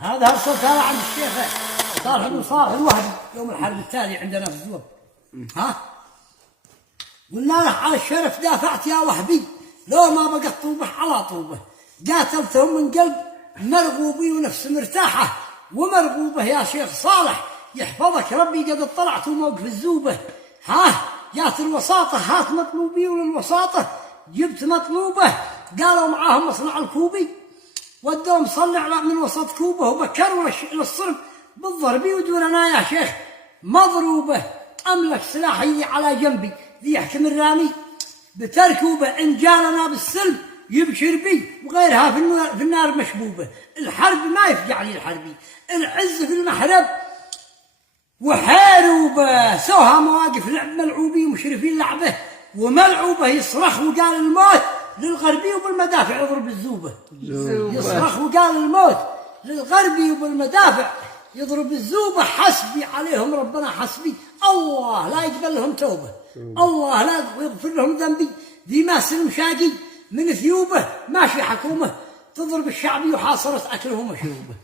هذا أرسلت هذا عند الشيخ صالح بن صالح الوهبي يوم الحرب التالي عندنا في الزوب. قلنا له على الشرف دافعت يا وهبي، لو ما بقت طوبه على طوبه، قاتلتهم من قلب مرغوبي ونفس مرتاحه ومرغوبه يا شيخ صالح، يحفظك ربي قد اطلعت موقف الزوبه. جات الوساطه هات مطلوبي، وللوساطه جبت مطلوبه، قالوا معاهم اصنع الكوبي، ودوهم صنع من وسط كوبه وبكروا للصرف بالضربي، ودوننا يا شيخ مضروبه، املك سلاحي على جنبي ذي يحكم الرامي، بتركوبه ان جالنا بالسلم يبشر بي، وغيرها في النار مشبوبه. الحرب ما يفجع لي الحربي، العز في المحرب وحاروبه، سوها مواقف لعب ملعوبي ومشرفين لعبه، وملعوبه يصرخ وقال الموت للغربي وبالمدافع يضرب الزوبه. يصرخ وقال الموت للغربي وبالمدافع يضرب الزوبه. حسبي عليهم ربنا حسبي، الله لا يقبل لهم توبه، الله لا يغفر لهم ذنبي، ذي ما سلم شاقي من ثيوبه، ماشي حكومه تضرب الشعبي وحاصرت اكلهم وشروبه.